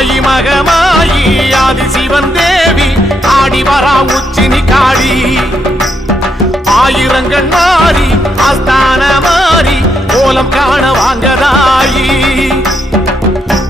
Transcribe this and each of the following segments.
ஆயி மகமாயி ஆதி சிவன் தேவி ஆடி வரா உச்சினி காளி ஆயிரங்கண் மாறி ஆஸ்தான மாறி கோலம் காண வாங்கதாயி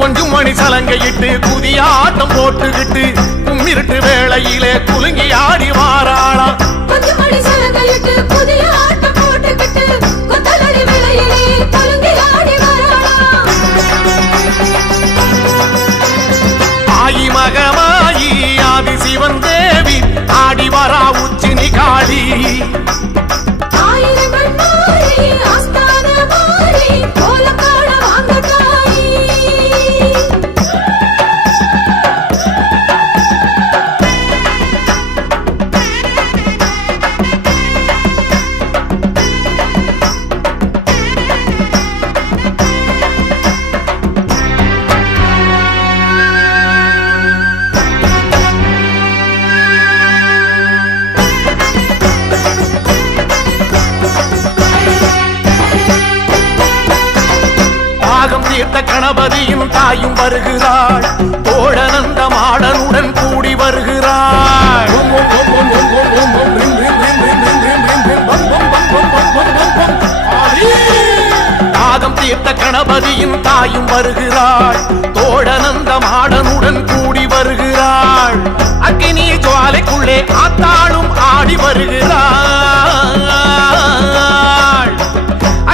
கொஞ்சம் மணி சலங்கையிட்டு புதியாட்டம் போட்டுக்கிட்டு கும்மிருட்டு வேளையிலே குலுங்கி ஆடி வாராளா கொஞ்சம் மணி சலங்கையிட்டு புதிய ஆட்டம் போட்டுக்கிட்டு கொத்தலடி வேளையிலே குலுங்கி ஆடி வாராளா ஆயி மகமாயி ஆதி சிவன் தேவி ஆடி வரா உச்சினி காளி ஆயிரங்கள் மாறி ஆஸ்தான மாறி கோலம் காண வாங்கதாயி தீர்த்த கணபதியின் தாயும் வருகிறாள் தோழனந்த மாடனுடன் கூடி வருகிறாள் தாகம் தீர்த்த கணபதியின் தாயும் வருகிறாள் தோழனந்த மாடனுடன் கூடி வருகிறாள் அக்கினி ஜுவாலைக்குள்ளே ஆத்தாளும் ஆடி வருகிறாள்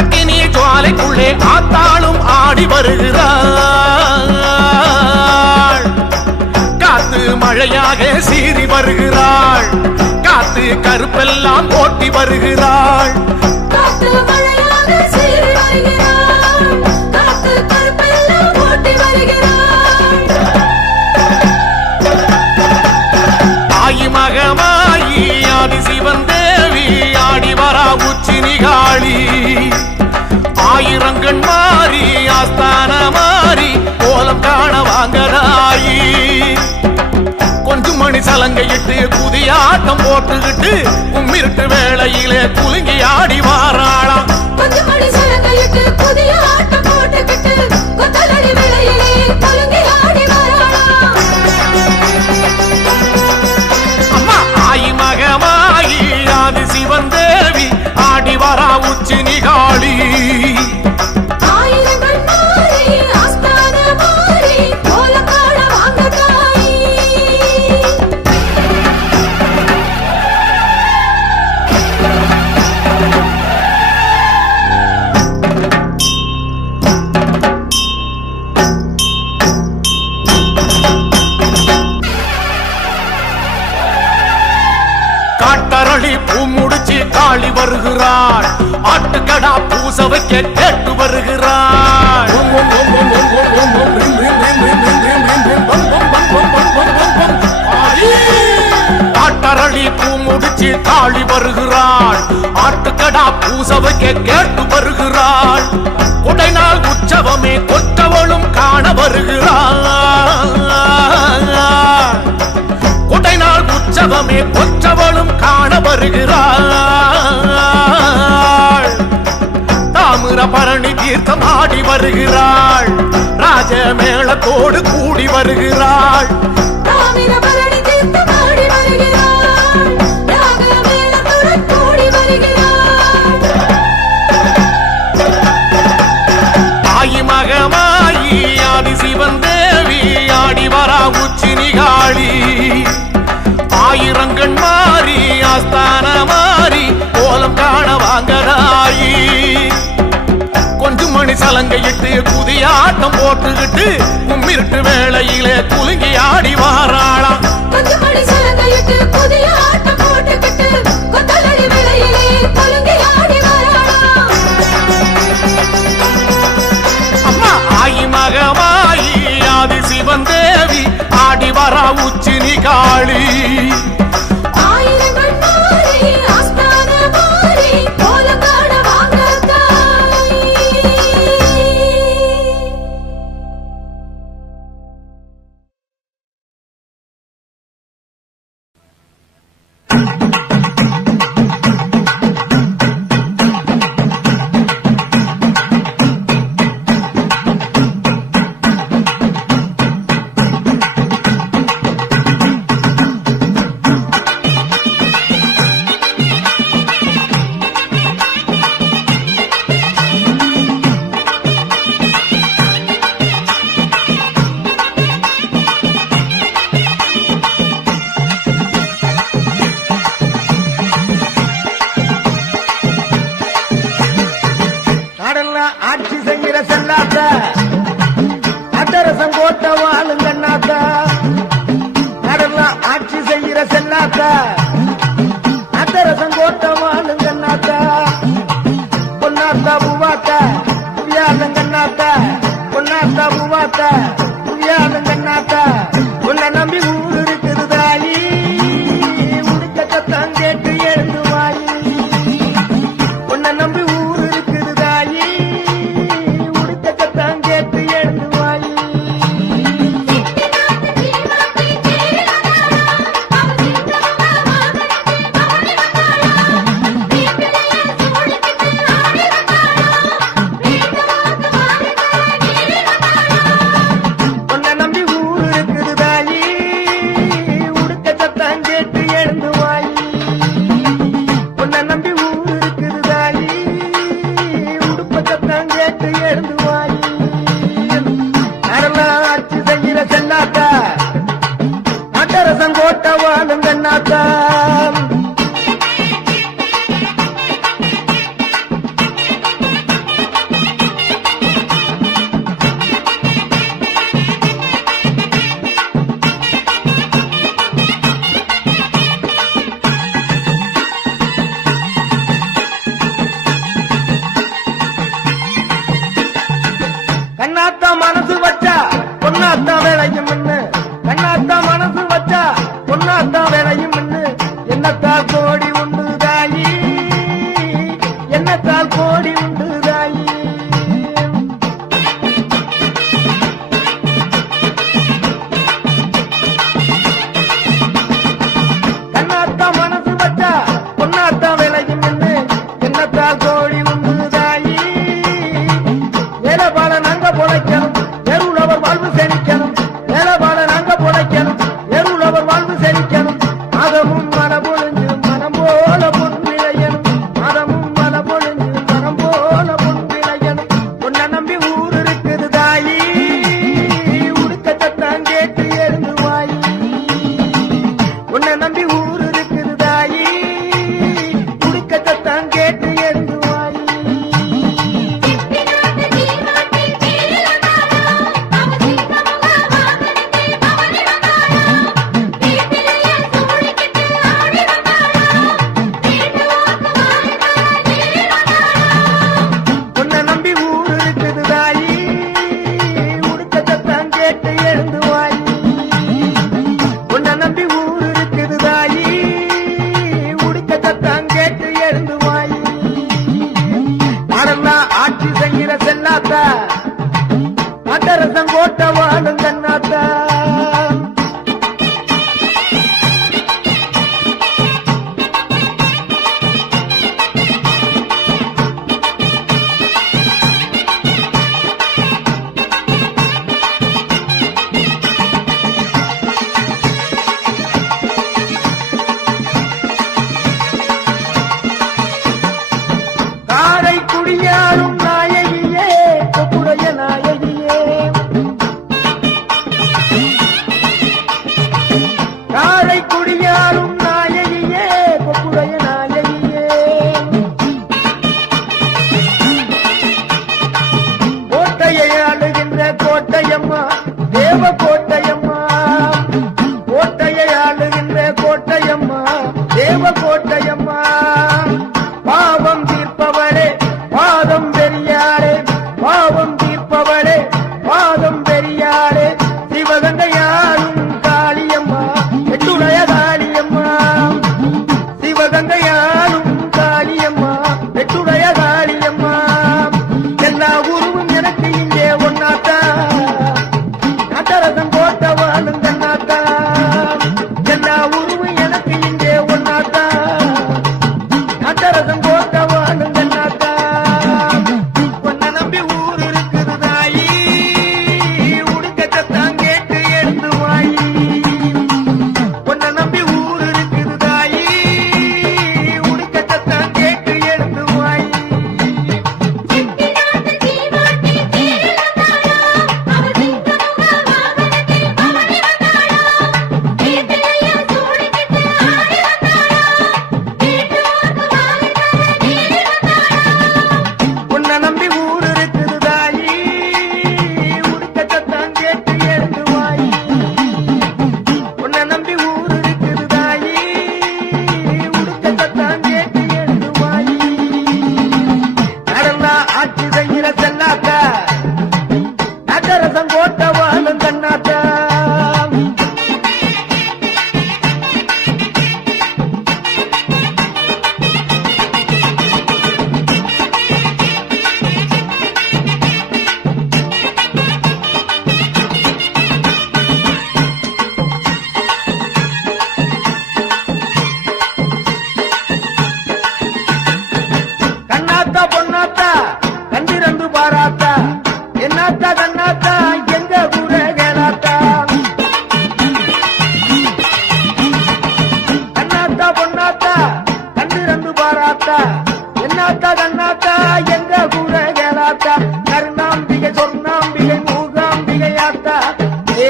அக்கினி ஜுவாலைக்குள்ளே ஆத்தாளும் ஆடி வருகிறாள் காத்து மழையாக சீறி வருகிறாள் காத்து கருப்பெல்லாம் ஓட்டி வருகிறாள் காத்து மழையாக சீறி வருகிறாள் காத்து கருப்பெல்லாம் ஓட்டி வருகிறாள் ஆயி மகமாயி ஆதி சிவன் தேவி ஆடி வரா உச்சினி காளி ஆயிரங்கண் மாறி ஆஸ்தான மாறி கோலம் காண வாங்கதாயி கொஞ்சம் மணி சலங்கையிட்டு புதிய ஆட்டம் போட்டுக்கிட்டு கும்மிருட்டு வேளையிலே குலுங்கி ஆடி வாராளா கொஞ்சம் மணி சலங்கையிட்டு புதிய ஆட்டம் போட்டுக்கிட்டு கொத்தலடி வேளையிலே குலுங்கி ஆடி வாராளா அம்மா ஆயி மகமாயி ஆதி சிவன் தேவி ஆடி வரா உச்சினி காளி ஆயிரங்கள் மாறி ஆஸ்தான மாறி கோலம் காண வாங்கதாயி காட்டரளி பூ முடிச்சு காளி வருகிறாள் ஆட்டுக்கடா பூச வைக்க கேட்டு வருகிறாள் காட்டரளி பூ முடிச்சு காளி வருகிறாள் ஆட்டுக்கடா பூச வைக்க கேட்டு வருகிறாள் உடைநாள் உற்சவமே கொற்றவளும் காண வருகிறாள் உடைநாள் உற்சவமே கொற்றவளும் காண வருகிறாள் தாமிர பரணி தீர்த்தம் ஆடி வருகிறாள் ராஜ மேளத்தோடு கூடி வருகிறாள் தாமிரபரணி தீர்த்தம் ஆடி வருகிறாள் ராக மேளத்துடன் கூடி வருகிறாள் ஆயி மகமாயி ஆதி சிவன் தேவி ஆடி வரா உச்சினி காளி ஆயிரங்கண் மாறி ஆஸ்தான மாறி கோலம் காண வாங்கதாயி கொஞ்சம் மணி சலங்கையிட்டு புதிய ஆட்டம் போட்டுக்கிட்டு கும்மிருட்டு வேளையிலே குலுங்கி ஆடி வாராளா கொஞ்சம் மணி சலங்கையிட்டு புதிய ஆட்டம் போட்டுக்கிட்டு கொத்தலடி வேளையிலே குலுங்கி ஆடி வாராளா அம்மா ஆயி மகமாயி ஆதி சிவன் தேவி ஆடி வரா உச்சினி காளி ஆயிரங்கள் மாறி ஆஸ்தான மாறி கோலம் காண வாங்கதாயி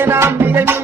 நாம் மிக